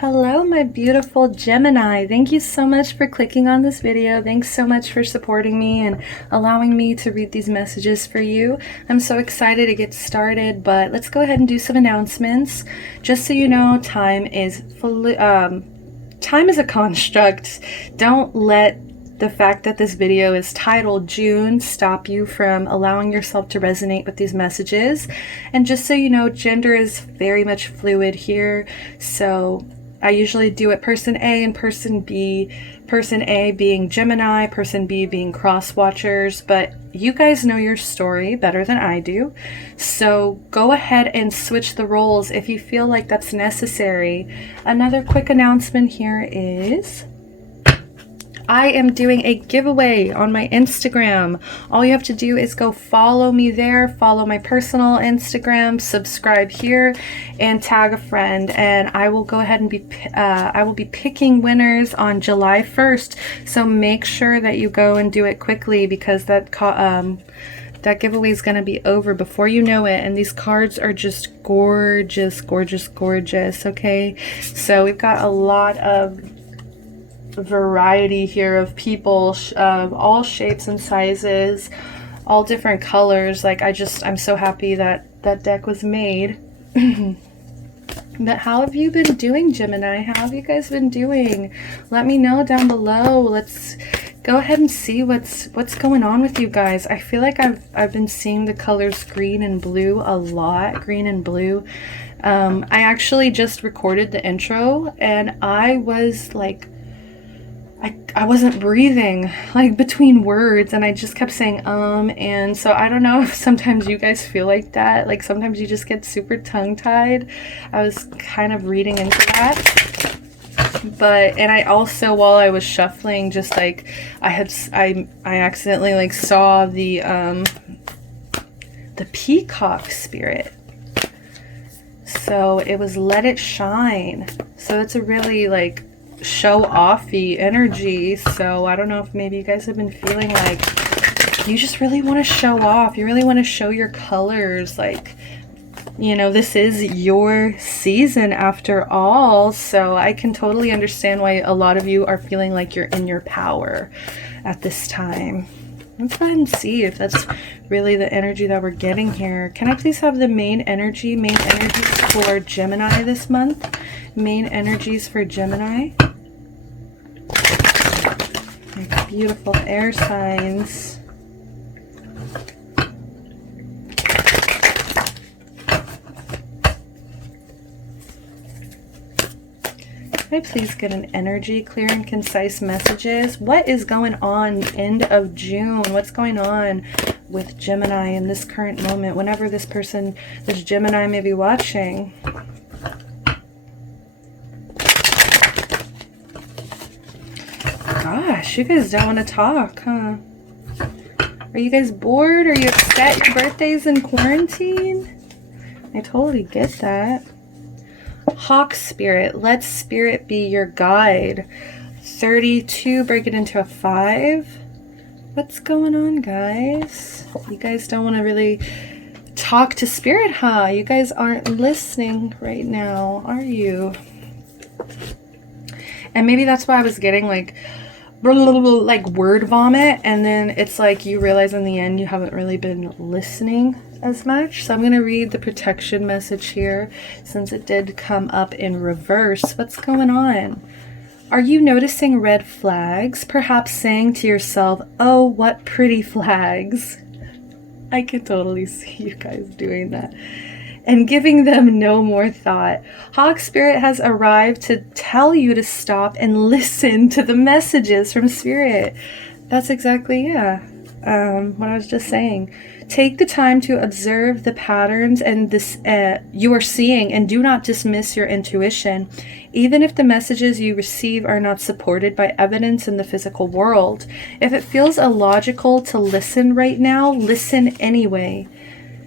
Hello, my beautiful Gemini. Thank you so much for clicking on this video. Thanks so much for supporting me and allowing me to read these messages for you. I'm so excited to get started, but let's go ahead and do some announcements. Just so you know, time is a construct. Don't let the fact that this video is titled June stop you from allowing yourself to resonate with these messages. And just so you know, gender is very much fluid here. So I usually do it person A and person B, person A being Gemini, person B being cross watchers, but you guys know your story better than I do. So go ahead and switch the roles if you feel like that's necessary. Another quick announcement here is I am doing a giveaway on my Instagram. All you have to do is go follow me there, follow my personal Instagram, subscribe here, and tag a friend. And I will go ahead and I will be picking winners on July 1st. So make sure that you go and do it quickly because that giveaway is going to be over before you know it. And these cards are just gorgeous, gorgeous, gorgeous. Okay, so we've got a lot of variety here of people, all shapes and sizes, all different colors. Like I'm so happy that that deck was made. But how have you been doing, Gemini? How have you guys been doing? Let me know down below. Let's go ahead and see what's going on with you guys. I feel like I've been seeing the colors green and blue a lot. Green and blue. I actually just recorded the intro and I was like, I wasn't breathing like between words and I just kept saying and so I don't know if sometimes you guys feel like that, like sometimes you just get super tongue-tied. I was kind of reading into that, and I also, while I was shuffling, just like I accidentally like saw the peacock spirit. So it was let it shine. So it's a really like show-offy energy. So I don't know if maybe you guys have been feeling like you just really want to show off. You really want to show your colors. Like, you know, this is your season after all. So I can totally understand why a lot of you are feeling like you're in your power at this time. Let's go ahead and see if that's really the energy that we're getting here. Can I please have the main energies for Gemini this month? Main energies for Gemini. My beautiful air signs. Can I please get an energy, clear and concise messages? What is going on end of June? What's going on with Gemini in this current moment, whenever this Gemini may be watching? Gosh, you guys don't want to talk, huh? Are you guys bored? Are you upset your birthday's in quarantine? I totally get that. Hawk spirit, let spirit be your guide. 32, break it into a 5. What's going on, guys? You guys don't want to really talk to spirit, huh? You guys aren't listening right now, are you? And maybe that's why I was getting like word vomit, and then it's like you realize in the end you haven't really been listening as much. So I'm going to read the protection message here since it did come up in reverse. What's going on? Are you noticing red flags? Perhaps saying to yourself, oh, what pretty flags. I can totally see you guys doing that. And giving them no more thought. Hawk Spirit has arrived to tell you to stop and listen to the messages from Spirit. That's exactly, what I was just saying. Take the time to observe the patterns and this you are seeing, and do not dismiss your intuition, even if the messages you receive are not supported by evidence in the physical world. If it feels illogical to listen right now, listen anyway.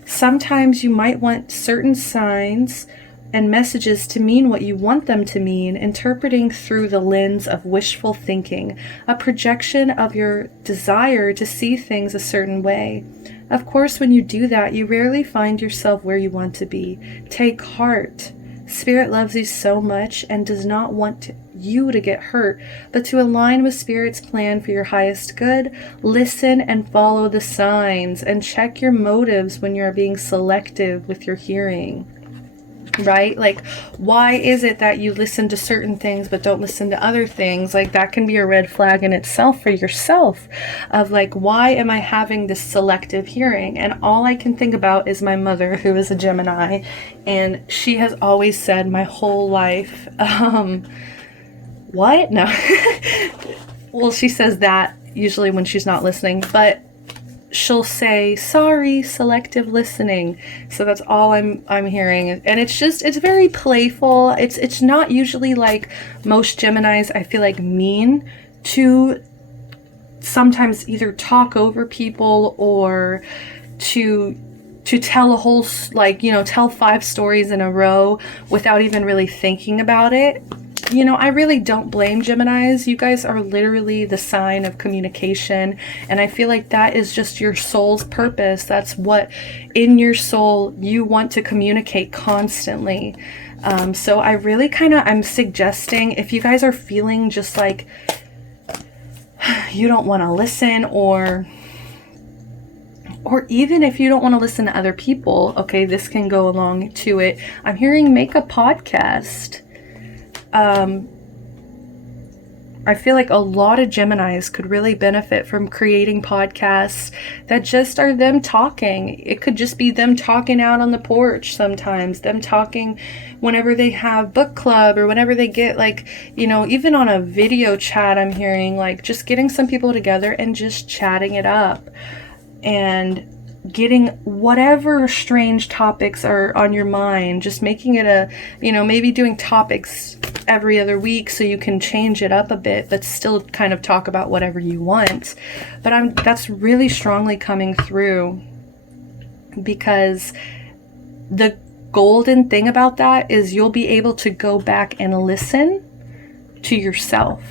Sometimes you might want certain signs and messages to mean what you want them to mean, interpreting through the lens of wishful thinking, a projection of your desire to see things a certain way. Of course, when you do that, you rarely find yourself where you want to be. Take heart. Spirit loves you so much and does not want you to get hurt, but to align with Spirit's plan for your highest good. Listen and follow the signs and check your motives when you're being selective with your hearing. Right? Like, why is it that you listen to certain things but don't listen to other things? Like, that can be a red flag in itself for yourself of like, why am I having this selective hearing? And all I can think about is my mother, who is a Gemini, and she has always said my whole life, what? No. Well, she says that usually when she's not listening, but she'll say, sorry, selective listening. So that's all I'm hearing. And it's very playful. It's not usually like most Geminis, I feel like, mean to sometimes either talk over people or to tell a whole, like, you know, tell 5 stories in a row without even really thinking about it. You know, I really don't blame Geminis. You guys are literally the sign of communication. And I feel like that is just your soul's purpose. That's what in your soul you want to communicate constantly. So I really I'm suggesting, if you guys are feeling just like you don't want to listen, or even if you don't want to listen to other people, okay, this can go along to it. I'm hearing make a podcast. I feel like a lot of Geminis could really benefit from creating podcasts that just are them talking. It could just be them talking out on the porch sometimes, them talking whenever they have book club or whenever they get, like, you know, even on a video chat, I'm hearing like just getting some people together and just chatting it up and getting whatever strange topics are on your mind, just making it a, you know, maybe doing topics every other week so you can change it up a bit, but still kind of talk about whatever you want. But that's really strongly coming through, because the golden thing about that is you'll be able to go back and listen to yourself.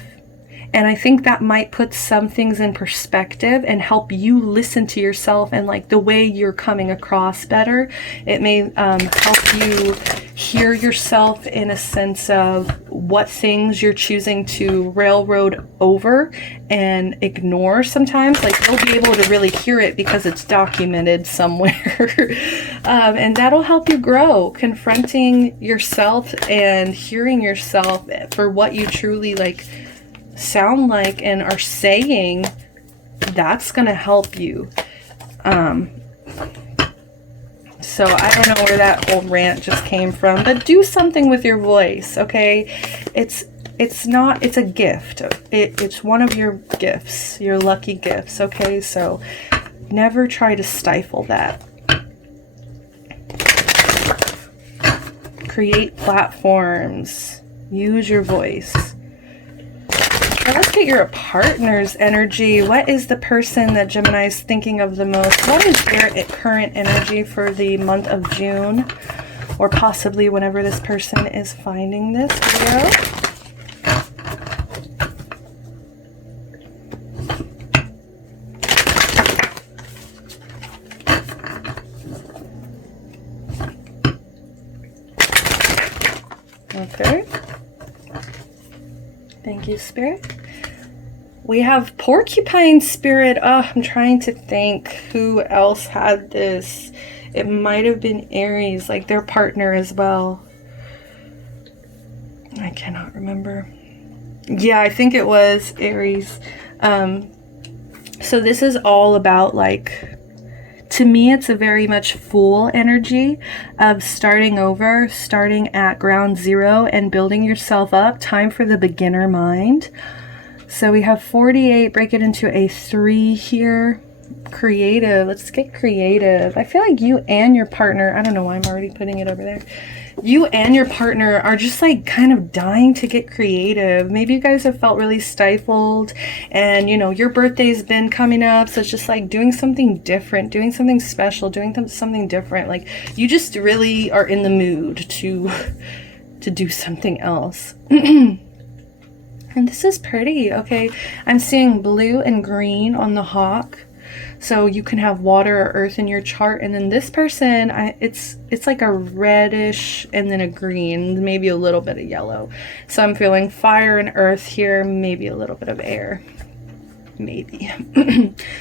And I think that might put some things in perspective and help you listen to yourself and like the way you're coming across better. It may help you hear yourself in a sense of what things you're choosing to railroad over and ignore sometimes. Like, you'll be able to really hear it because it's documented somewhere. And that'll help you grow, confronting yourself and hearing yourself for what you truly like sound like and are saying. That's gonna help you. So I don't know where that whole rant just came from, but do something with your voice, okay? It's a gift. It's one of your gifts, your lucky gifts, okay? So never try to stifle that. Create platforms. Use your voice. Now let's get your partner's energy. What is the person that Gemini is thinking of the most? What is their current energy for the month of June? Or possibly whenever this person is finding this video. Okay. Thank you, Spirit. We have Porcupine Spirit. Oh, I'm trying to think who else had this. It might have been Aries, like their partner as well. I cannot remember. Yeah, I think it was Aries. So this is all about, like, to me, it's a very much Fool energy of starting over, starting at ground zero and building yourself up. Time for the beginner mind. So we have 48, break it into a 3 here. Creative, let's get creative. I feel like you and your partner, I don't know why I'm already putting it over there. You and your partner are just like kind of dying to get creative. Maybe you guys have felt really stifled and, you know, your birthday's been coming up. So it's just like doing something different, doing something special, doing something different. Like, you just really are in the mood to do something else. And this is pretty, okay? I'm seeing blue and green on the hawk. So you can have water or earth in your chart, and then this person, it's like a reddish and then a green, maybe a little bit of yellow. So I'm feeling fire and earth here, maybe a little bit of air. Maybe.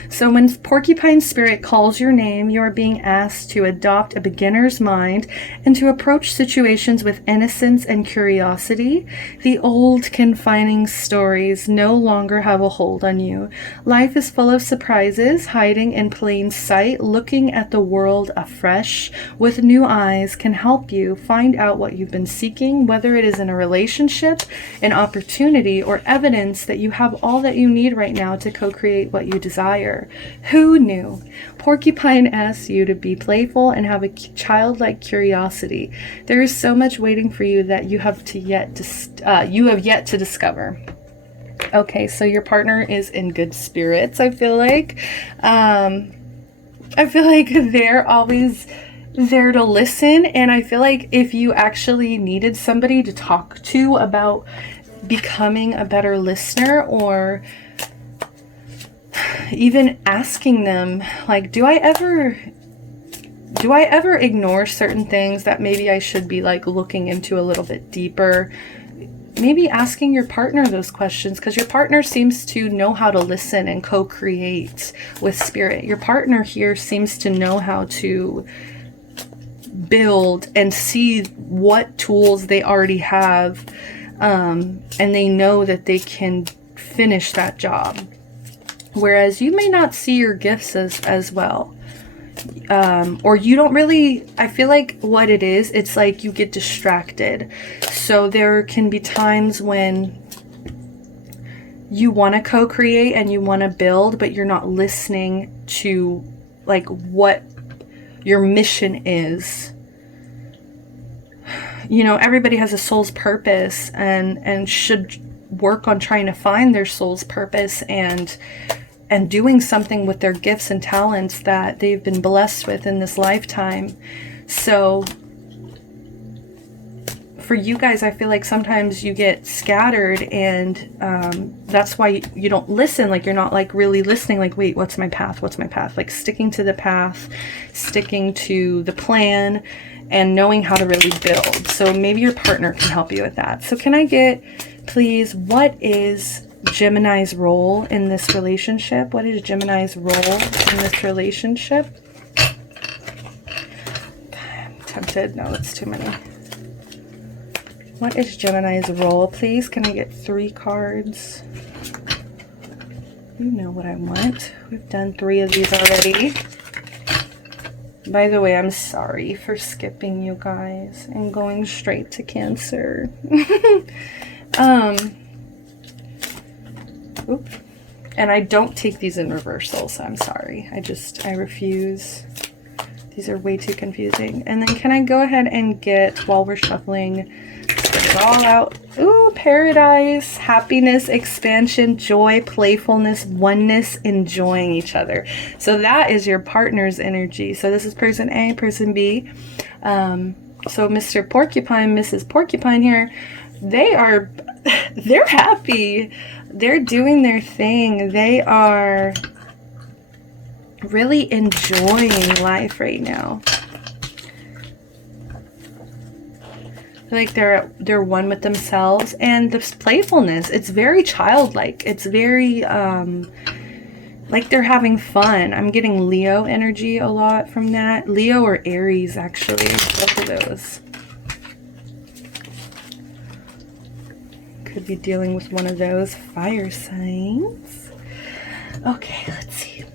So when Porcupine Spirit calls your name, you are being asked to adopt a beginner's mind and to approach situations with innocence and curiosity. The old confining stories no longer have a hold on you. Life is full of surprises, hiding in plain sight. Looking at the world afresh with new eyes can help you find out what you've been seeking, whether it is in a relationship, an opportunity, or evidence that you have all that you need right now to co-create what you desire. Who knew? Porcupine asks you to be playful and have a childlike curiosity. There is so much waiting for you that you have yet to discover. Okay, so your partner is in good spirits, I feel like. They're always there to listen, and I feel like if you actually needed somebody to talk to about becoming a better listener, or even asking them, like, do I ever ignore certain things that maybe I should be like looking into a little bit deeper? Maybe asking your partner those questions, because your partner seems to know how to listen and co-create with spirit. Your partner here seems to know how to build and see what tools they already have, and they know that they can finish that job. Whereas you may not see your gifts as well. Or you don't really, I feel like what it is, it's like you get distracted. So there can be times when you want to co-create and you want to build, but you're not listening to like what your mission is. You know, everybody has a soul's purpose and should work on trying to find their soul's purpose and doing something with their gifts and talents that they've been blessed with in this lifetime. So for you guys, I feel like sometimes you get scattered, and that's why you don't listen. Like, you're not like really listening, like, wait, what's my path? What's my path? Like sticking to the path, sticking to the plan, and knowing how to really build. So maybe your partner can help you with that. So can I get, please, what is Gemini's role in this relationship? What is Gemini's role in this relationship? I'm tempted. No, that's too many. What is Gemini's role, please? Can I get 3 cards? You know what I want. We've done 3 of these already. By the way, I'm sorry for skipping you guys and going straight to Cancer. Oops. And I don't take these in reversal, so I'm sorry. I refuse. These are way too confusing. And then can I go ahead and get, while we're shuffling, spread it all out. Ooh, paradise, happiness, expansion, joy, playfulness, oneness, enjoying each other. So that is your partner's energy. So this is person A, person B. So Mr. Porcupine, Mrs. Porcupine here, they're happy. They're doing their thing. They are really enjoying life right now. Like they're one with themselves, and this playfulness, it's very childlike. It's very like they're having fun. I'm getting Leo energy a lot from that. Leo or Aries, actually, both of those. Could be dealing with one of those fire signs. Okay, let's see.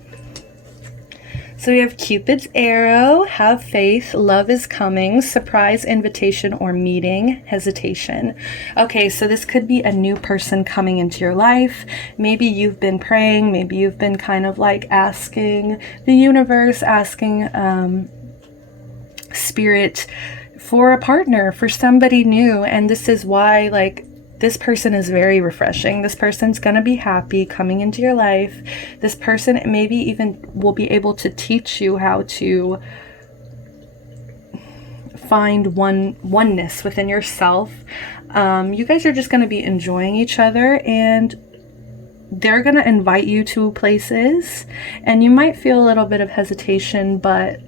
So we have Cupid's arrow, have faith, love is coming, surprise, invitation, or meeting, hesitation. Okay, so this could be a new person coming into your life. Maybe you've been praying, maybe you've been kind of like asking the universe, asking spirit for a partner, for somebody new. And this is why, like, this person is very refreshing. This person's going to be happy coming into your life. This person maybe even will be able to teach you how to find oneness within yourself. You guys are just going to be enjoying each other, and they're going to invite you to places, and you might feel a little bit of hesitation, but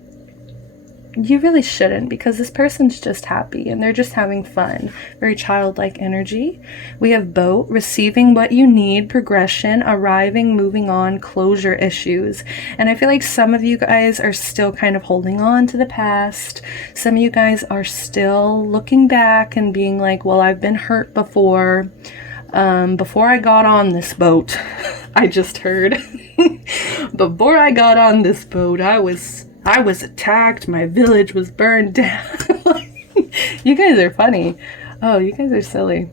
you really shouldn't, because this person's just happy and they're just having fun. Very childlike energy. We have boat, receiving what you need, progression, arriving, moving on, closure issues. And I feel like some of you guys are still kind of holding on to the past. Some of you guys are still looking back and being like, well, I've been hurt before. Before I got on this boat, I just heard, before I got on this boat, I was attacked. My village was burned down. You guys are funny. Oh, you guys are silly.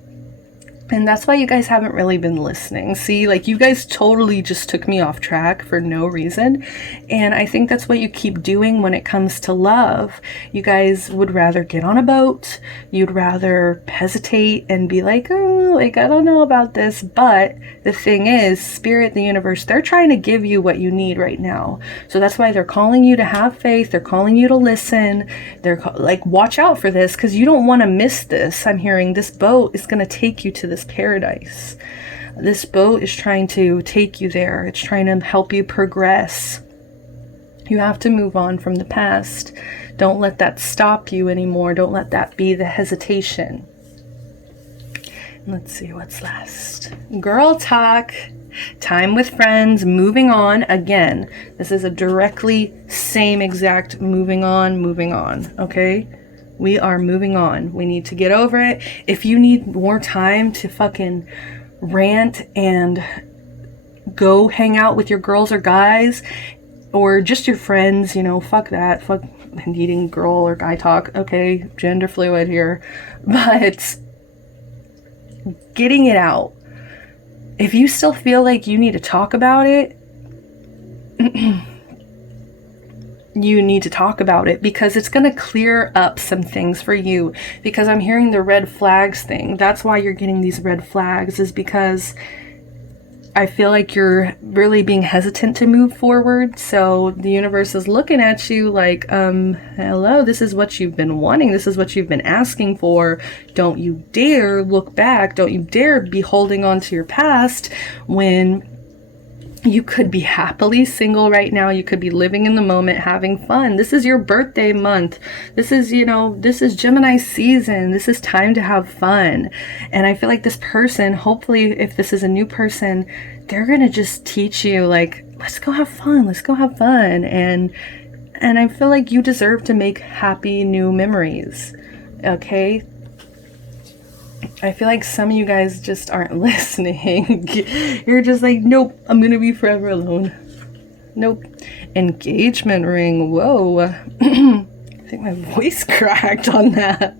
And that's why you guys haven't really been listening. See, like, you guys totally just took me off track for no reason. And I think that's what you keep doing when it comes to love. You guys would rather get on a boat. You'd rather hesitate and be like, oh, like, I don't know about this. But the thing is, Spirit, the universe, they're trying to give you what you need right now. So that's why they're calling you to have faith. They're calling you to listen. They're like, watch out for this, because you don't want to miss this. I'm hearing this boat is going to take you to this paradise. This boat is trying to take you there. It's trying to help you progress. You have to move on from the past. Don't let that stop you anymore. Don't let that be the hesitation. Let's see what's last. Girl talk. Time with friends. Moving on. Again, this is a directly same exact moving on. Okay? We are moving on. We need to get over it. If you need more time to fucking rant and go hang out with your girls or guys, or just your friends, you know, fuck that. Fuck needing girl or guy talk. Okay, gender fluid here. But getting it out. If you still feel like you need to talk about it, you need to talk about it, because it's going to clear up some things for you. Because I'm hearing the red flags thing. That's why you're getting these red flags, is because I feel like you're really being hesitant to move forward. So the universe is looking at you like, hello, this is what you've been wanting. This is what you've been asking for. Don't you dare look back. Don't you dare be holding on to your past when you could be happily single right now. You could be living in the moment, having fun. This is your birthday month. This is, you know, this is Gemini season. This is time to have fun. And I feel like this person, hopefully, if this is a new person, they're going to just teach you, like, let's go have fun. Let's go have fun. And I feel like you deserve to make happy new memories. Okay? I feel like some of you guys just aren't listening. You're just like, nope, I'm going to be forever alone. Nope. Engagement ring. Whoa. I think my voice cracked on that.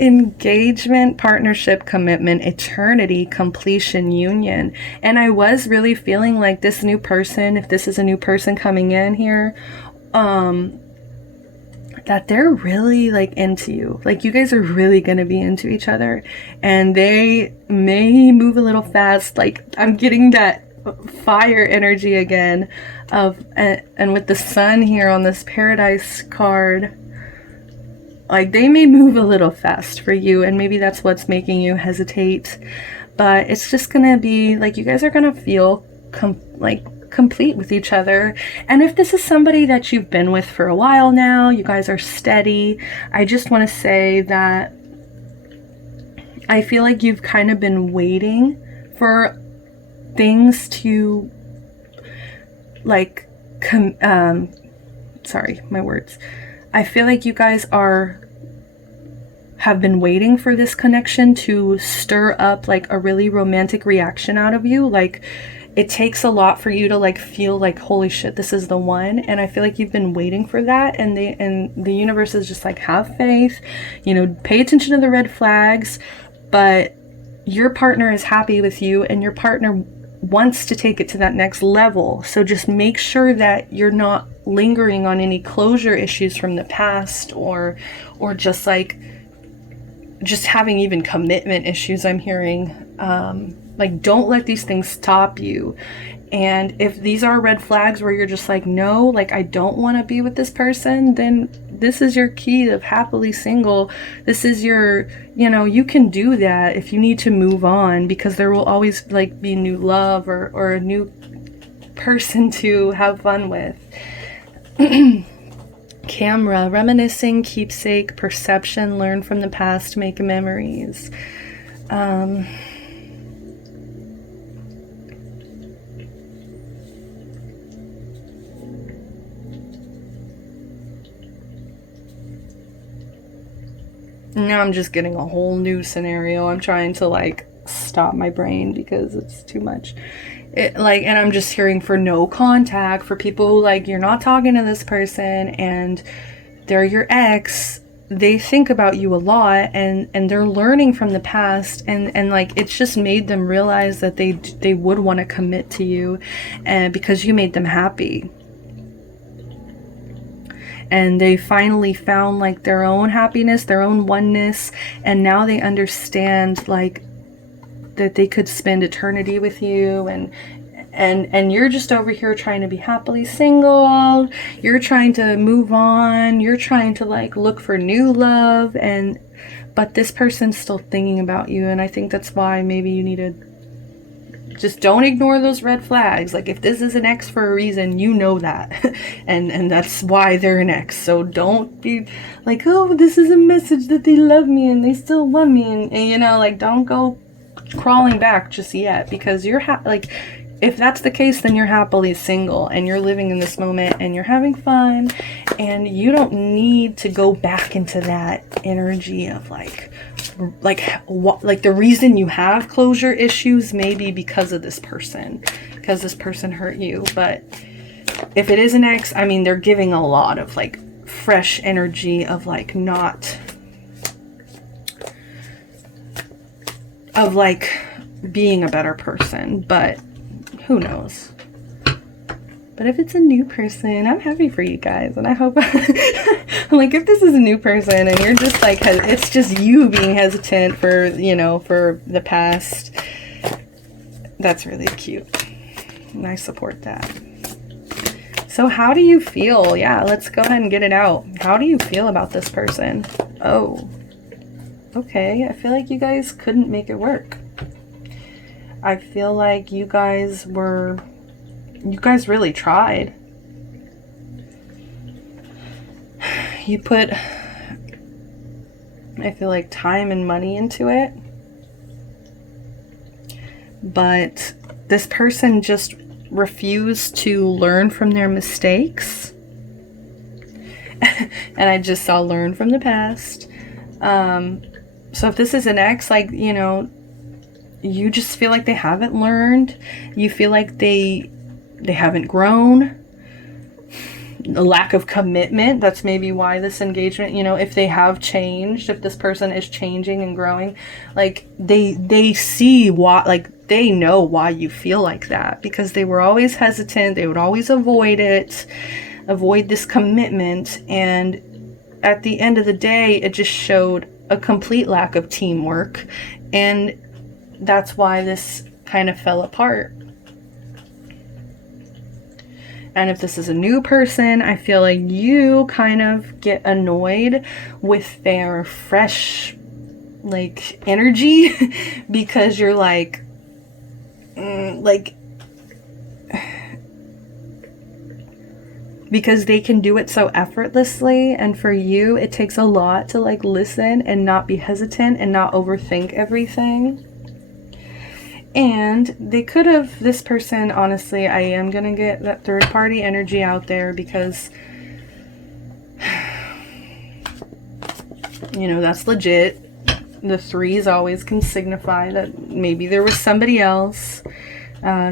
Engagement, partnership, commitment, eternity, completion, union. And I was really feeling like this new person, if this is a new person coming in here, that they're really like into you. Like, you guys are really going to be into each other, and they may move a little fast. Like, I'm getting that fire energy again of, and with the sun here on this paradise card, like, they may move a little fast for you, and maybe that's what's making you hesitate. But it's just going to be like, you guys are going to feel complete with each other. And if this is somebody that you've been with for a while now, you guys are steady, I just want to say that I feel like you've kind of been waiting for things to, like, sorry, my words. I feel like you guys have been waiting for this connection to stir up like a really romantic reaction out of you. Like, it takes a lot for you to like feel like, holy shit, this is the one. And I feel like you've been waiting for that, and the universe is just like, have faith, you know, pay attention to the red flags. But your partner is happy with you, and your partner wants to take it to that next level. So just make sure that you're not lingering on any closure issues from the past, or just like just having even commitment issues. I'm hearing like, don't let these things stop you. And if these are red flags where you're just like, no, like I don't want to be with this person, then this is your key of happily single. This is your, you know, you can do that if you need to move on, because there will always like be new love or a new person to have fun with. Camera, reminiscing, keepsake, perception, learn from the past, make memories. Now I'm just getting a whole new scenario. I'm trying to like stop my brain because it's too much. And I'm just hearing for no contact, for people who like, you're not talking to this person and they're your ex. They think about you a lot, and they're learning from the past, and like it's just made them realize that they would want to commit to you, and because you made them happy. And they finally found like their own happiness, their own oneness, and now they understand like that they could spend eternity with you, and you're just over here trying to be happily single. You're trying to move on. You're trying to like look for new love, but this person's still thinking about you. And I think that's why maybe you need to just don't ignore those red flags. Like if this is an ex for a reason, you know that, and that's why they're an ex. So don't be like, oh, this is a message that they love me and they still want me, and you know, like don't go crawling back just yet, because you're like, if that's the case, then you're happily single and you're living in this moment and you're having fun, and you don't need to go back into that energy of like the reason you have closure issues may be because of this person, because this person hurt you. But if it is an ex, I mean, they're giving a lot of like fresh energy of like not of like being a better person, but who knows. But if it's a new person, I'm happy for you guys, and I hope like if this is a new person and you're just like, it's just you being hesitant for, you know, for the past, that's really cute, and I support that. So how do you feel? Yeah, let's go ahead and get it out. How do you feel about this person? Oh, okay. I feel like you guys couldn't make it work. I feel like you guys really tried. You put, I feel like, time and money into it. But this person just refused to learn from their mistakes. And I just saw learn from the past. So if this is an ex, like, you know, you just feel like they haven't learned. You feel like they haven't grown. A lack of commitment. That's maybe why this engagement, you know, if they have changed, if this person is changing and growing, like they see why, like they know why you feel like that, because they were always hesitant. They would always avoid this commitment. And at the end of the day, it just showed a complete lack of teamwork. And that's why this kind of fell apart. And if this is a new person, I feel like you kind of get annoyed with their fresh, like, energy because you're like, because they can do it so effortlessly, and for you, it takes a lot to, like, listen and not be hesitant and not overthink everything. And they could have, this person, honestly, I am going to get that third party energy out there, because, you know, that's legit. The threes always can signify that maybe there was somebody else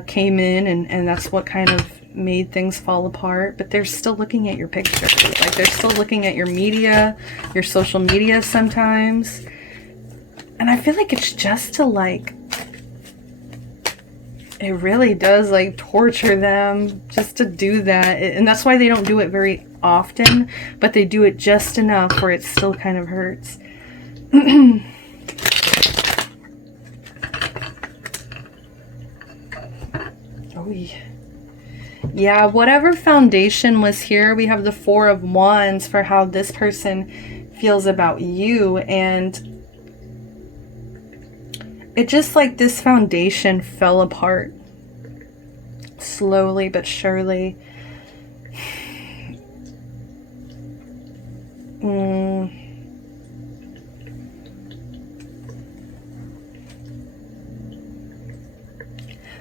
came in, and that's what kind of made things fall apart. But they're still looking at your pictures. Like, they're still looking at your media, your social media sometimes. And I feel like it's just to, like, it really does, like, torture them just to do that. And that's why they don't do it very often, but they do it just enough where it still kind of hurts. Oh, yeah. Yeah, whatever foundation was here, we have the Four of Wands for how this person feels about you. And it just like this foundation fell apart slowly but surely.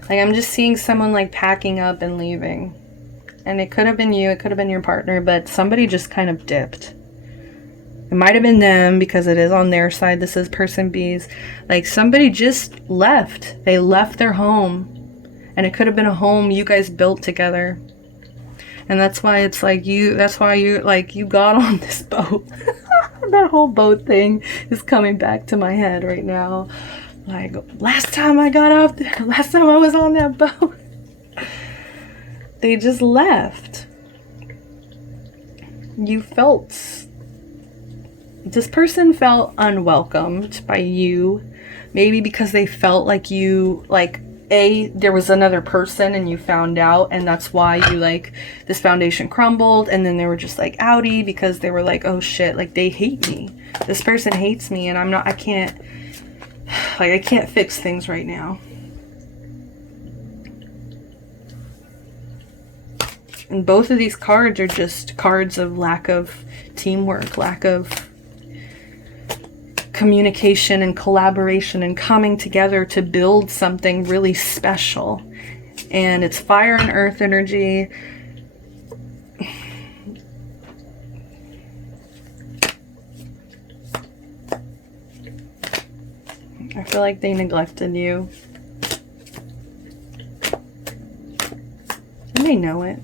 Like, I'm just seeing someone like packing up and leaving. And it could have been you, it could have been your partner, but somebody just kind of dipped. It might have been them because it is on their side. This is person B's. Like, somebody just left. They left their home. And it could have been a home you guys built together. And that's why it's like that's why you got on this boat. That whole boat thing is coming back to my head right now. Like, last time I was on that boat, they just left. This person felt unwelcomed by you. Maybe because they felt like there was another person and you found out, and that's why this foundation crumbled. And then they were just like outie because they were like, oh shit, like they hate me. This person hates me and I can't fix things right now. And both of these cards are just cards of lack of teamwork, lack of communication and collaboration and coming together to build something really special. And it's fire and earth energy. I feel like they neglected you. And they know it.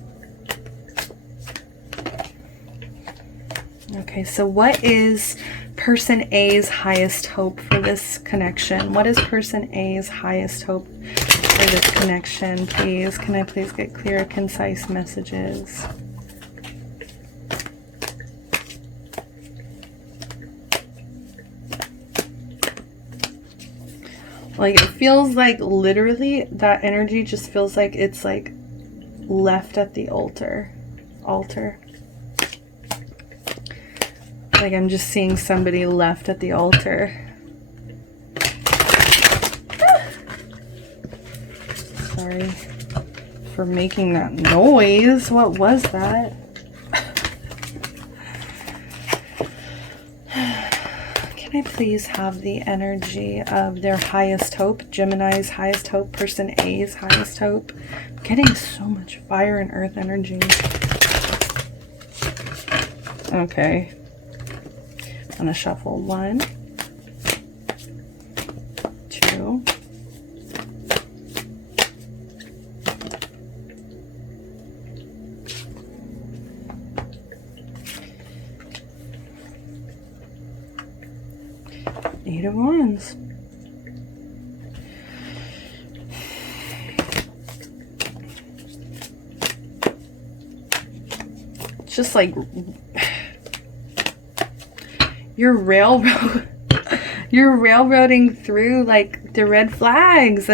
Okay, so what is person A's highest hope for this connection? What is person A's highest hope for this connection, please? Can I please get clear, concise messages? Like, it feels like literally that energy just feels like it's like left at the altar. Like, I'm just seeing somebody left at the altar. Sorry for making that noise. What was that? Can I please have the energy of their highest hope? Gemini's highest hope, person A's highest hope. I'm getting so much fire and earth energy. Okay. I'm gonna shuffle 1, 2, 8 of Wands. It's just like you're railroading through like the red flags.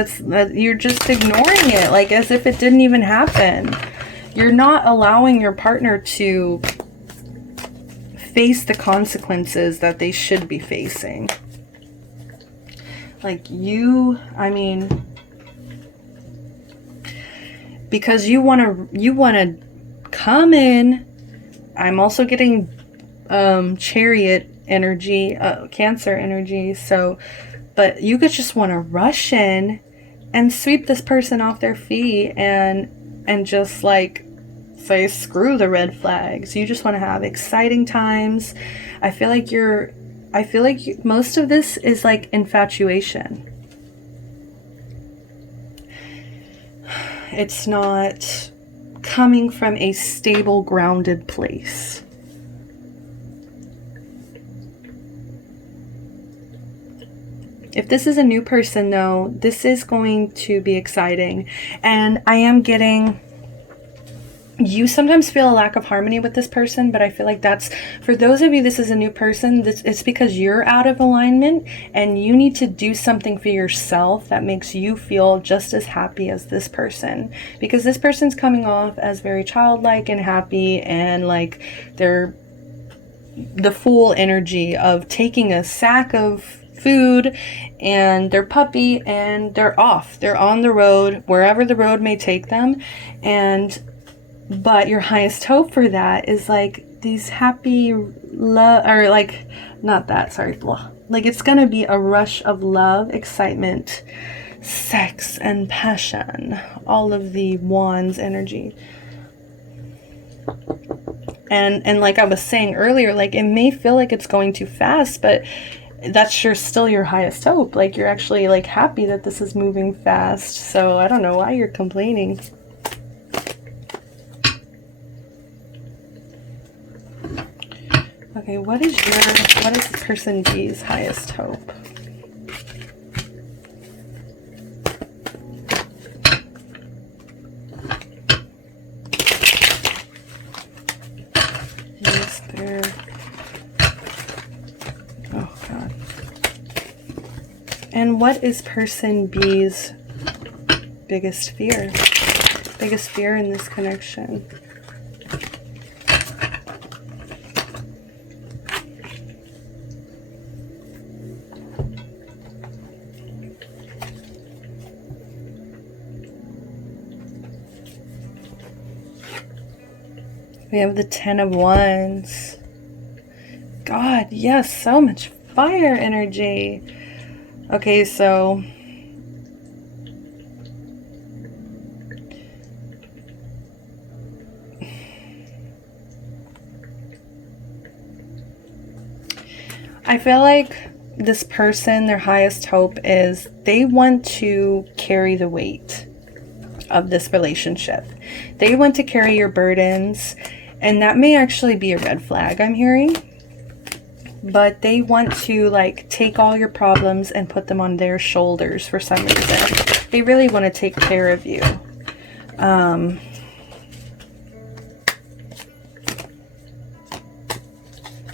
You're just ignoring it, like as if it didn't even happen. You're not allowing your partner to face the consequences that they should be facing. Like I mean, because you want to come in. I'm also getting Chariot energy, Cancer energy. So, but you could just want to rush in and sweep this person off their feet and just like say screw the red flags. You just want to have exciting times. I feel like most of this is like infatuation. It's not coming from a stable, grounded place. If this is a new person, though, this is going to be exciting. And I am getting you sometimes feel a lack of harmony with this person, but I feel like that's, for those of you, this is a new person, it's because you're out of alignment and you need to do something for yourself that makes you feel just as happy as this person. Because this person's coming off as very childlike and happy, and like they're the Fool energy of taking a sack of food and their puppy and they're off. They're on the road, wherever the road may take them. But your highest hope for that is like these happy love, or like, not that, sorry, like it's gonna be a rush of love, excitement, sex, and passion. All of the wands energy. And like I was saying earlier, like it may feel like it's going too fast, but that's still your highest hope. Like you're actually like happy that this is moving fast. So I don't know why you're complaining. Okay, what is person B's highest hope? Is there... Oh, God. And what is person B's biggest fear? Biggest fear in this connection? We have the 10 of Wands. God, yes, so much fire energy. Okay, so I feel like this person, their highest hope is they want to carry the weight of this relationship. They want to carry your burdens, and that may actually be a red flag I'm hearing, but they want to like take all your problems and put them on their shoulders for some reason. They really want to take care of you.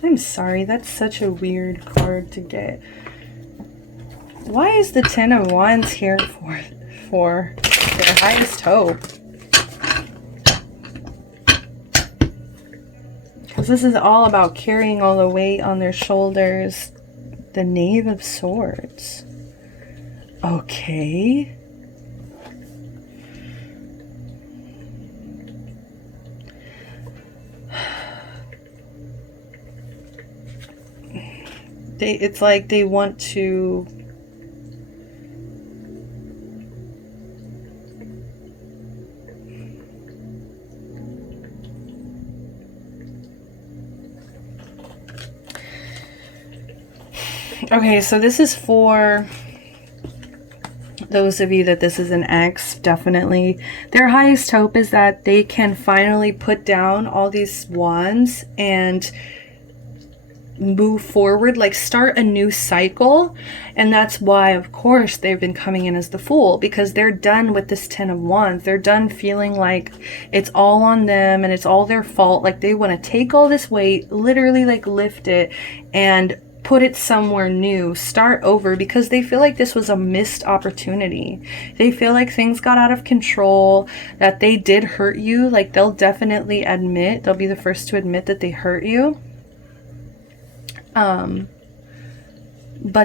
I'm sorry, that's such a weird card to get. Why is the 10 of Wands here for their highest hope? Because this is all about carrying all the weight on their shoulders. The Knave of Swords. Okay. It's like they want to... Okay, so this is for those of you that this is an ex, definitely. Their highest hope is that they can finally put down all these wands and move forward, like start a new cycle. And that's why, of course, they've been coming in as the Fool, because they're done with this 10 of Wands. They're done feeling like it's all on them and it's all their fault. Like they want to take all this weight, literally like lift it and put it somewhere new, start over, because they feel like this was a missed opportunity. They feel like things got out of control, that they did hurt you. Like they'll definitely admit, they'll be the first to admit that they hurt you. But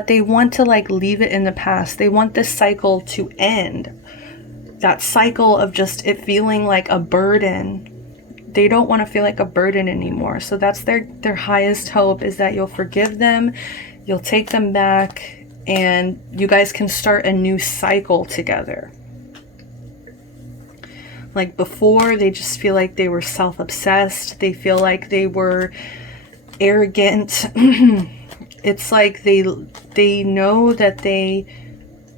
they want to like leave it in the past. They want this cycle to end. That cycle of just it feeling like a burden. They don't want to feel like a burden anymore. So that's their highest hope, is that you'll forgive them, you'll take them back, and you guys can start a new cycle together. Like before, they just feel like they were self-obsessed. They feel like they were arrogant. It's like they know that they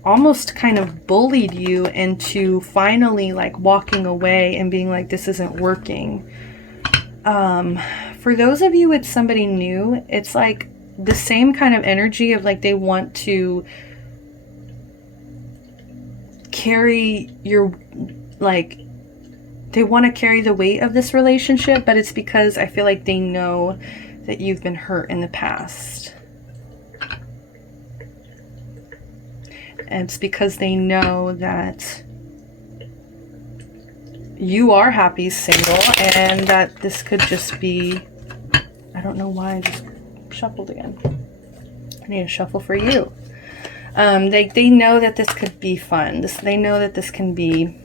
almost kind of bullied you into finally like walking away and being like, this isn't working. For those of you with somebody new, it's like the same kind of energy of like they want to carry your, like, they want to carry the weight of this relationship, but it's because I feel like they know that you've been hurt in the past. And it's because they know that you are happy single, and that this could just be, I don't know why I just shuffled again. I need to shuffle for you. They know that this could be fun. They know that this can be,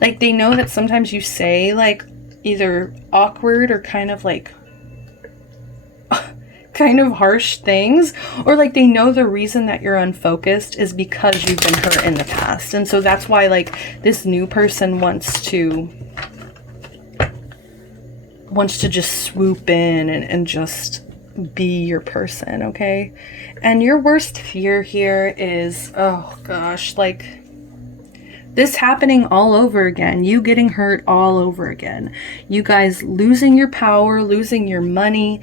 like, they know that sometimes you say like either awkward or kind of like kind of harsh things, or like they know the reason that you're unfocused is because you've been hurt in the past. And so that's why like this new person wants to just swoop in and just be your person, okay? And your worst fear here is, oh gosh, like this happening all over again, you getting hurt all over again, you guys losing your power, losing your money,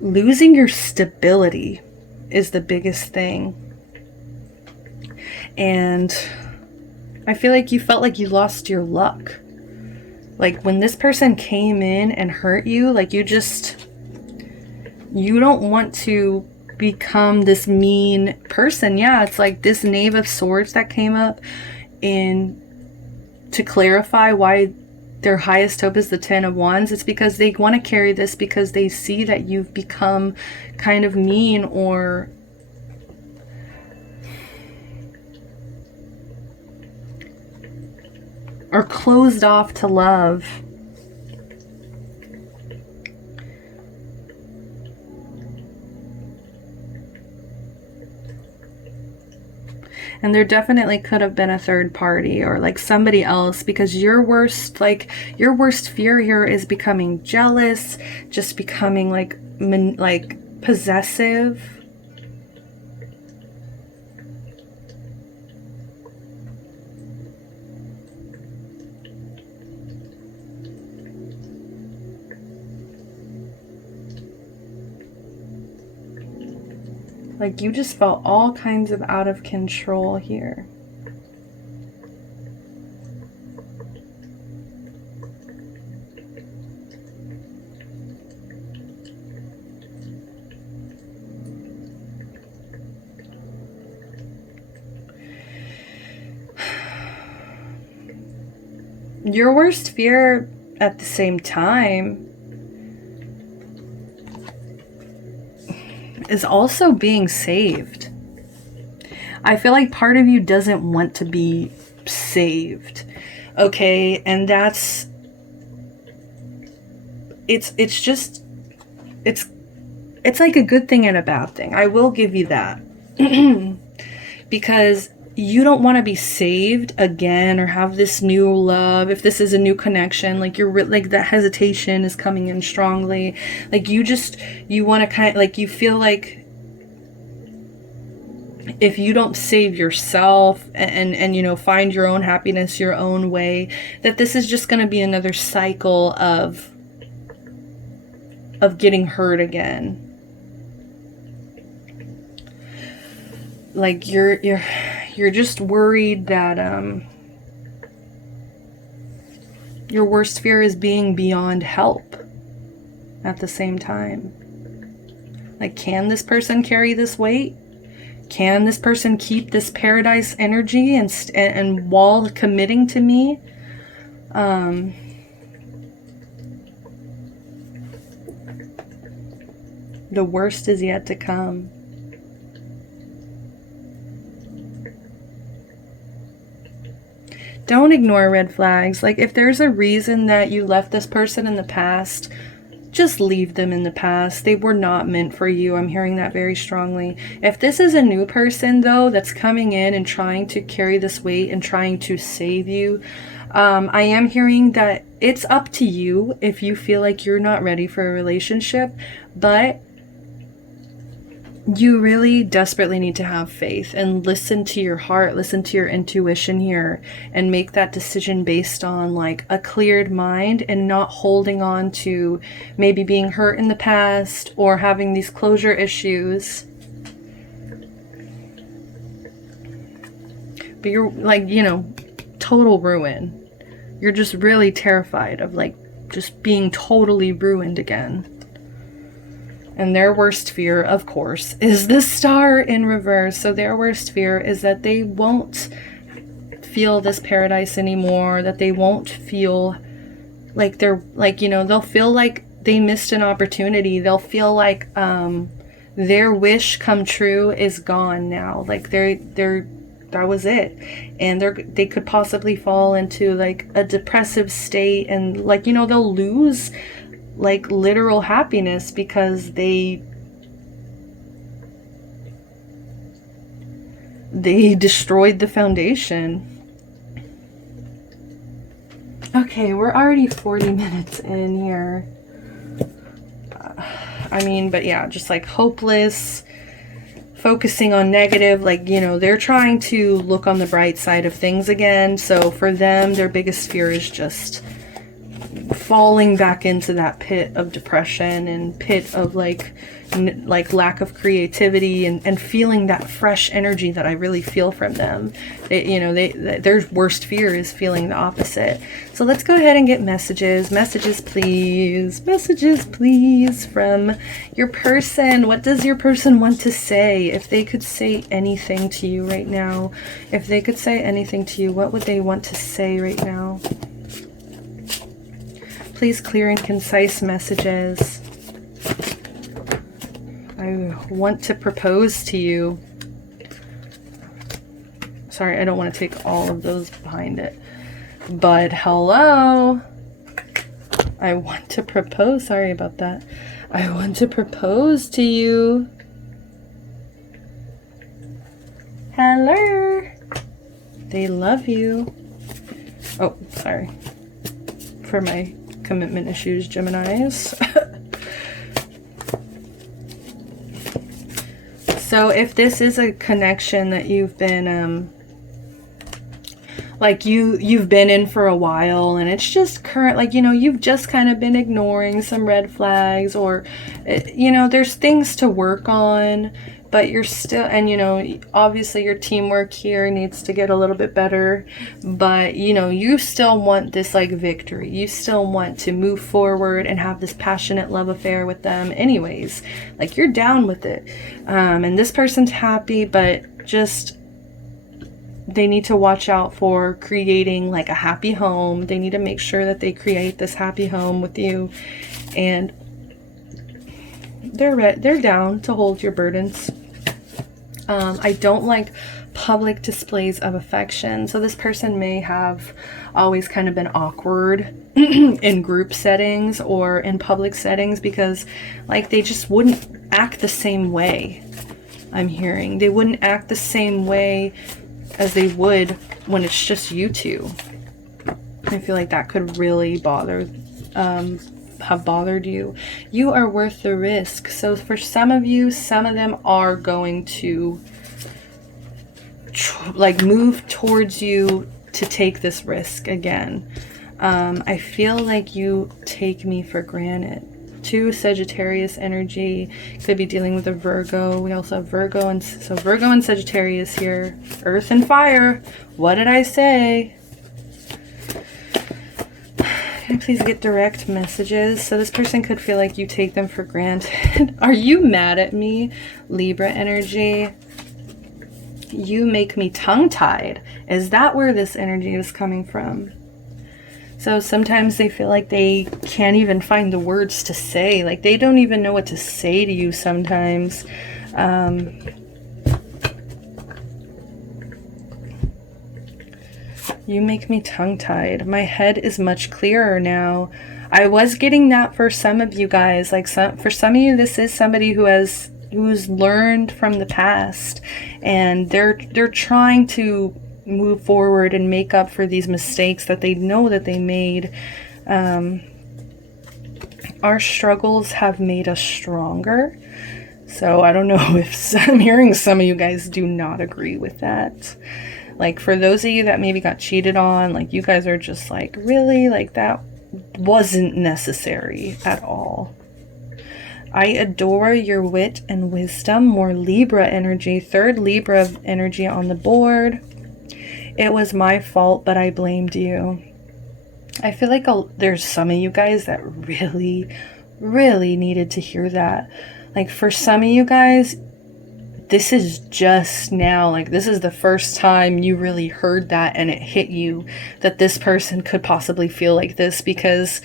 losing your stability is the biggest thing. And I feel like you felt like you lost your luck. Like when this person came in and hurt you, like you don't want to become this mean person. Yeah, it's like this Knave of Swords that came up in to clarify why their highest hope is the Ten of Wands. It's because they want to carry this because they see that you've become kind of mean or closed off to love. And there definitely could have been a third party or like somebody else, because your worst fear here is becoming jealous, just becoming like possessive. Like you just felt all kinds of out of control here. Your worst fear at the same time is also being saved. I feel like part of you doesn't want to be saved. Okay, and that's it's like a good thing and a bad thing. I will give you that. Because you don't want to be saved again or have this new love. If this is a new connection, like you're like that hesitation is coming in strongly. Like you want to kind of like, you feel like if you don't save yourself and you know, find your own happiness your own way, that this is just going to be another cycle of getting hurt again. Like you're just worried that your worst fear is being beyond help at the same time. Like, can this person carry this weight? Can this person keep this paradise energy and while committing to me? The worst is yet to come. Don't ignore red flags. Like, if there's a reason that you left this person in the past, just leave them in the past. They were not meant for you. I'm hearing that very strongly. If this is a new person, though, that's coming in and trying to carry this weight and trying to save you, I am hearing that it's up to you if you feel like you're not ready for a relationship, but you really desperately need to have faith and listen to your heart, listen to your intuition here, and make that decision based on like a cleared mind and not holding on to maybe being hurt in the past or having these closure issues. But you're like, you know, total ruin. You're just really terrified of like just being totally ruined again. And their worst fear, of course, is the Star in reverse. So their worst fear is that they won't feel this paradise anymore, that they won't feel like they're like, you know, they'll feel like they missed an opportunity. They'll feel like their wish come true is gone now. Like that was it. And they could possibly fall into like a depressive state, and like, you know, they'll lose like literal happiness because they destroyed the foundation. Okay, we're already 40 minutes in here. I mean, but yeah, just like hopeless, focusing on negative, like, you know, they're trying to look on the bright side of things again. So for them, their biggest fear is just falling back into that pit of depression and pit of like lack of creativity, and feeling that fresh energy that I really feel from them. You know, their worst fear is feeling the opposite. So let's go ahead and get messages. Messages, please. Messages, please, from your person. What does your person want to say? If they could say anything to you right now, if they could say anything to you, what would they want to say right now? Please, clear and concise messages. I want to propose to you. Sorry, I don't want to take all of those behind it. But hello. I want to propose. Sorry about that. I want to propose to you. Hello. They love you. Oh, sorry. For my commitment issues, Geminis. So if this is a connection that you've been like you've been in for a while, and it's just current, like, you know, you've just kind of been ignoring some red flags, or you know, there's things to work on, but you're still, and you know, obviously your teamwork here needs to get a little bit better, but you know, you still want this like victory. You still want to move forward and have this passionate love affair with them anyways. Like, you're down with it. And this person's happy, but just, they need to watch out for creating like a happy home. They need to make sure that they create this happy home with you, and they're down to hold your burdens. I don't like public displays of affection. So this person may have always kind of been awkward in group settings or in public settings, because like they just wouldn't act the same way. I'm hearing they wouldn't act the same way as they would when it's just you two. I feel like that could really have bothered you. You are worth the risk. So for some of you, some of them are going to like move towards you to take this risk again. I feel like you take me for granted. 2 Sagittarius energy, could be dealing with a Virgo. We also have Virgo, and so Virgo and Sagittarius here. Earth and fire. What did I say? Can I please get direct messages? So this person could feel like you take them for granted. Are you mad at me? Libra energy. You make me tongue-tied. Is that where this energy is coming from? So sometimes they feel like they can't even find the words to say. Like they don't even know what to say to you sometimes. You make me tongue-tied. My head is much clearer now. I was getting that for some of you guys. Like for some of you, this is somebody who's learned from the past, and they're trying to move forward and make up for these mistakes that they know that they made. Our struggles have made us stronger. So I don't know if I'm hearing some of you guys do not agree with that. Like for those of you that maybe got cheated on, like you guys are just like, really? Like that wasn't necessary at all. I adore your wit and wisdom. More Libra energy. 3rd Libra energy on the board. It was my fault, but I blamed you. I feel like there's some of you guys that really, really needed to hear that. Like for some of you guys, this is just now, like this is the first time you really heard that and it hit you that this person could possibly feel like this, because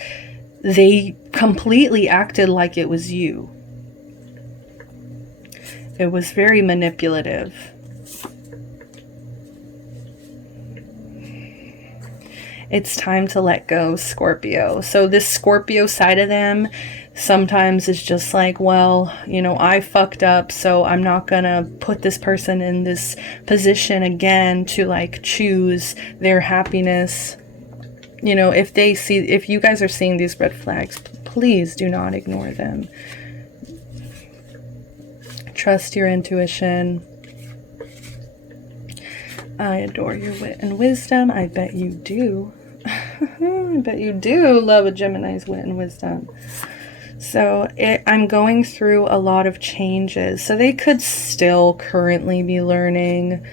they completely acted like it was you. It was very manipulative. It's time to let go, Scorpio. So this Scorpio side of them sometimes is just like, well, you know, I fucked up, so I'm not gonna put this person in this position again to like choose their happiness. You know, if you guys are seeing these red flags, please do not ignore them. Trust your intuition. I adore your wit and wisdom. I bet you do. I bet you do love a Gemini's wit and wisdom. So I'm going through a lot of changes. So they could still currently be learning,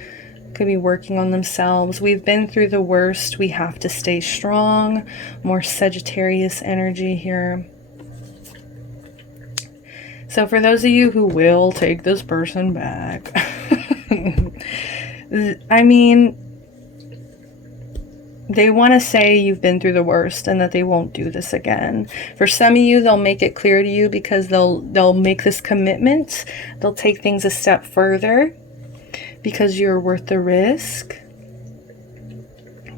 could be working on themselves. We've been through the worst. We have to stay strong. More Sagittarius energy here. So for those of you who will take this person back, I mean, they want to say you've been through the worst and that they won't do this again. For some of you, they'll make it clear to you because they'll make this commitment. They'll take things a step further because you're worth the risk.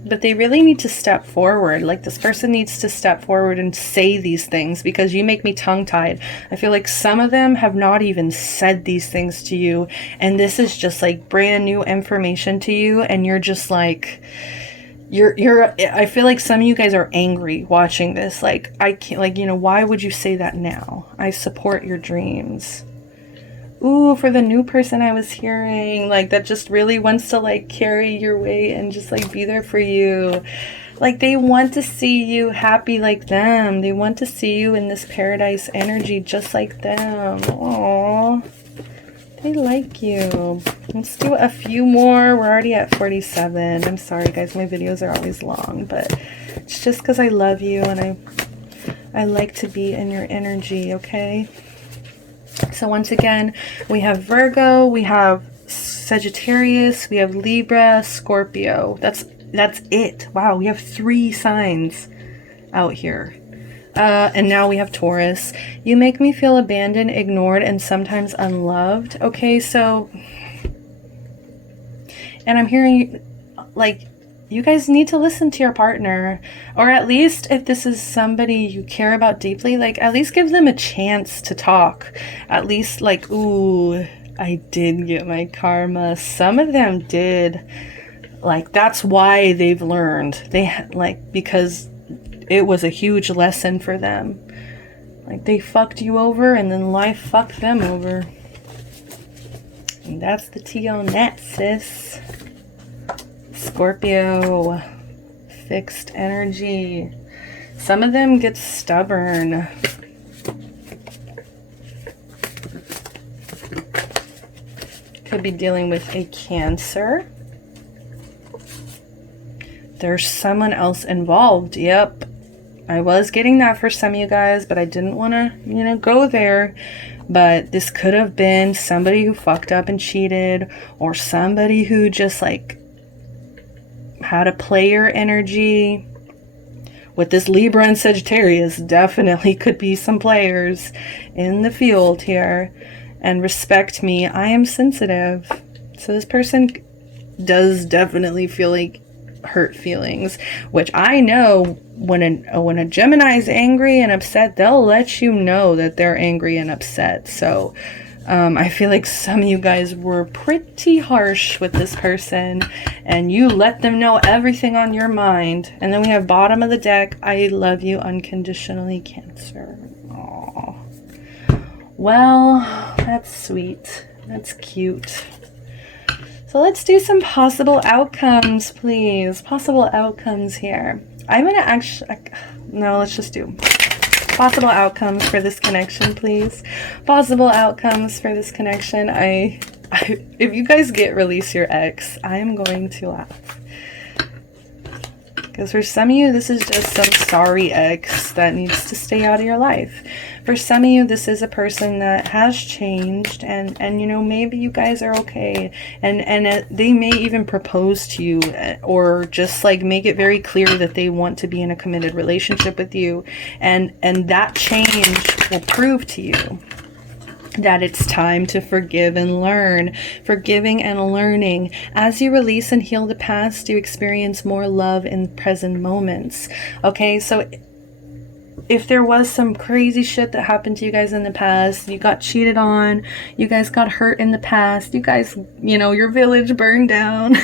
But they really need to step forward. Like this person needs to step forward and say these things, because you make me tongue-tied. I feel like some of them have not even said these things to you, and this is just like brand new information to you, and you're just like, I feel like some of you guys are angry watching this. Like, I can't, like, you know, why would you say that now? I support your dreams. Ooh, for the new person I was hearing, like, that just really wants to, like, carry your weight and just, like, be there for you. Like, they want to see you happy like them. They want to see you in this paradise energy just like them. Aww. They like you. Let's do a few more. We're already at 47. I'm sorry, guys. My videos are always long, but it's just because I love you and I like to be in your energy, okay? So once again, we have Virgo, we have Sagittarius, we have Libra, Scorpio. That's it. Wow, we have 3 signs out here. And now we have Taurus. You make me feel abandoned, ignored, and sometimes unloved. Okay, so, and I'm hearing, like, you guys need to listen to your partner, or at least if this is somebody you care about deeply, like, at least give them a chance to talk. At least, like, ooh, I did get my karma. Some of them did. Like, that's why they've learned. They, like, because it was a huge lesson for them. Like, they fucked you over, and then life fucked them over. And that's the tea on that, sis. Scorpio, fixed energy. Some of them get stubborn. Could be dealing with a Cancer. There's someone else involved. Yep. I was getting that for some of you guys, but I didn't want to, you know, go there. But this could have been somebody who fucked up and cheated, or somebody who just, like, had a player energy. With this Libra and Sagittarius, definitely could be some players in the field here. And respect me, I am sensitive. So this person does definitely feel like hurt feelings, which I know when a Gemini is angry and upset, they'll let you know that they're angry and upset. So I feel like some of you guys were pretty harsh with this person, and you let them know everything on your mind. And then we have bottom of the deck, I love you unconditionally, Cancer. Aww. Well, that's sweet. That's cute. So let's do some possible outcomes, please. Possible outcomes here. I'm going to actually... No, let's just do possible outcomes for this connection, please. Possible outcomes for this connection. If you guys get release your ex, I am going to laugh. Because for some of you, this is just some sorry ex that needs to stay out of your life. For some of you, this is a person that has changed, and you know, maybe you guys are okay, and they may even propose to you, or just like make it very clear that they want to be in a committed relationship with you, and that change will prove to you that it's time to forgive and learn. Forgiving and learning. As you release and heal the past, you experience more love in present moments. Okay, so if there was some crazy shit that happened to you guys in the past, you got cheated on, you guys got hurt in the past, you guys, you know, your village burned down,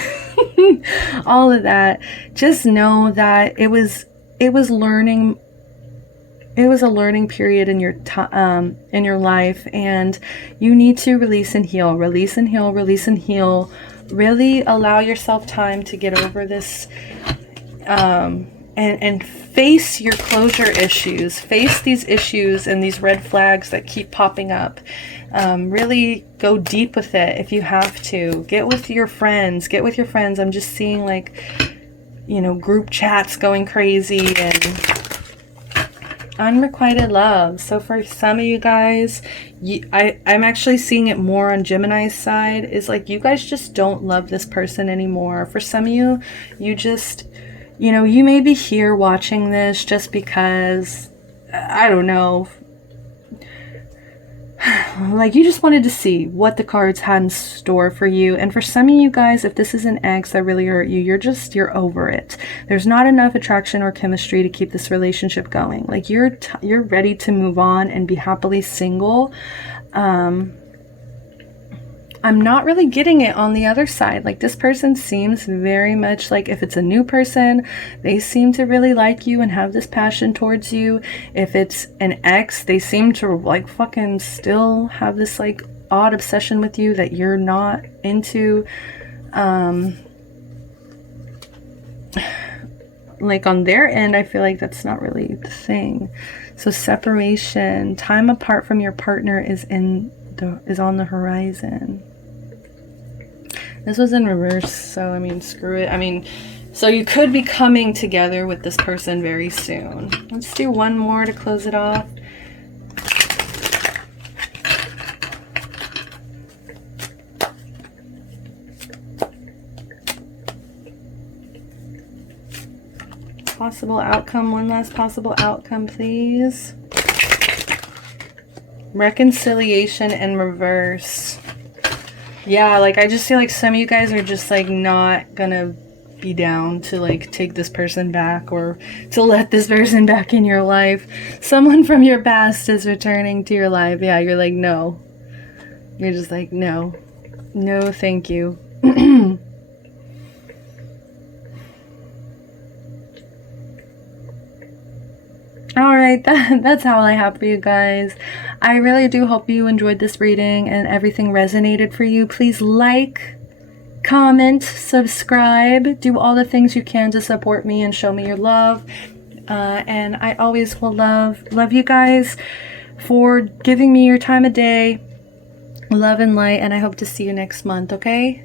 all of that, just know that it was learning. It was a learning period in your life, and you need to release and heal, release and heal, release and heal. Really allow yourself time to get over this, and face your closure issues. Face these issues and these red flags that keep popping up. Really go deep with it if you have to. Get with your friends. Get with your friends. I'm just seeing, like, you know, group chats going crazy and unrequited love. So for some of you guys, I'm actually seeing it more on Gemini's side, is like you guys just don't love this person anymore. For some of you, you just, you know, you may be here watching this just because, I don't know, like you just wanted to see what the cards had in store for you. And for some of you guys, if this is an ex that really hurt you, you're over it. There's not enough attraction or chemistry to keep this relationship going. Like you're ready to move on and be happily single. I'm not really getting it on the other side. Like this person seems very much like, if it's a new person, they seem to really like you and have this passion towards you. If it's an ex, they seem to like fucking still have this like odd obsession with you that you're not into. Like on their end, I feel like that's not really the thing. So separation, time apart from your partner is on the horizon. This was in reverse, so I mean, screw it. I mean, so you could be coming together with this person very soon. Let's do one more to close it off. Possible outcome, one last possible outcome, please. Reconciliation in reverse. Yeah, like I just feel like some of you guys are just like not gonna be down to like take this person back or to let this person back in your life. Someone from your past is returning to your life. Yeah, you're like, no. You're just like, no. No, thank you. Alright, that's all I have for you guys. I really do hope you enjoyed this reading and everything resonated for you. Please like, comment, subscribe, do all the things you can to support me and show me your love. And I always will love you guys for giving me your time of day. Love and light, and I hope to see you next month, okay?